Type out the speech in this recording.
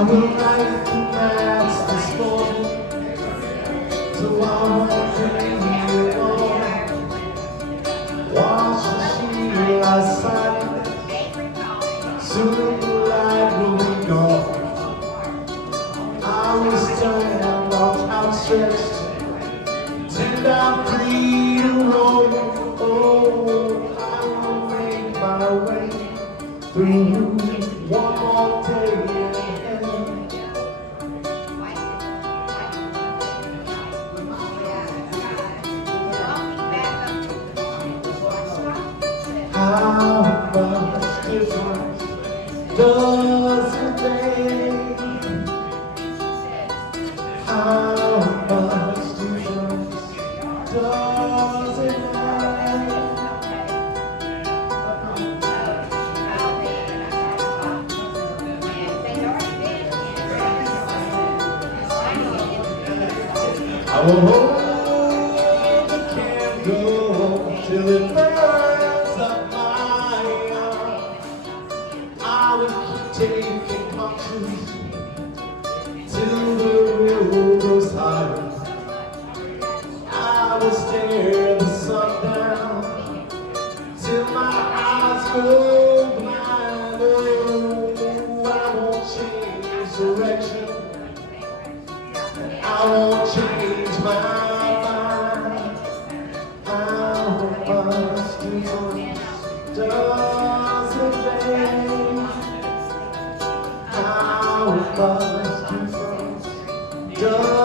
will write the maps this morning, so I won't dream anymore. Watch the shield outside, soon the light will be gone. I will stand outstretched, till I'm free to roam. Oh, I will make my way through one more day in heaven. How much difference does it make? How much difference does it make? I will hold the candle till it burns up my arm. I will keep taking punches till the road goes higher. I will stare the sun down till my eyes go blind. Oh, I won't change direction, I won't change my mind. How much difference does it make? How much difference does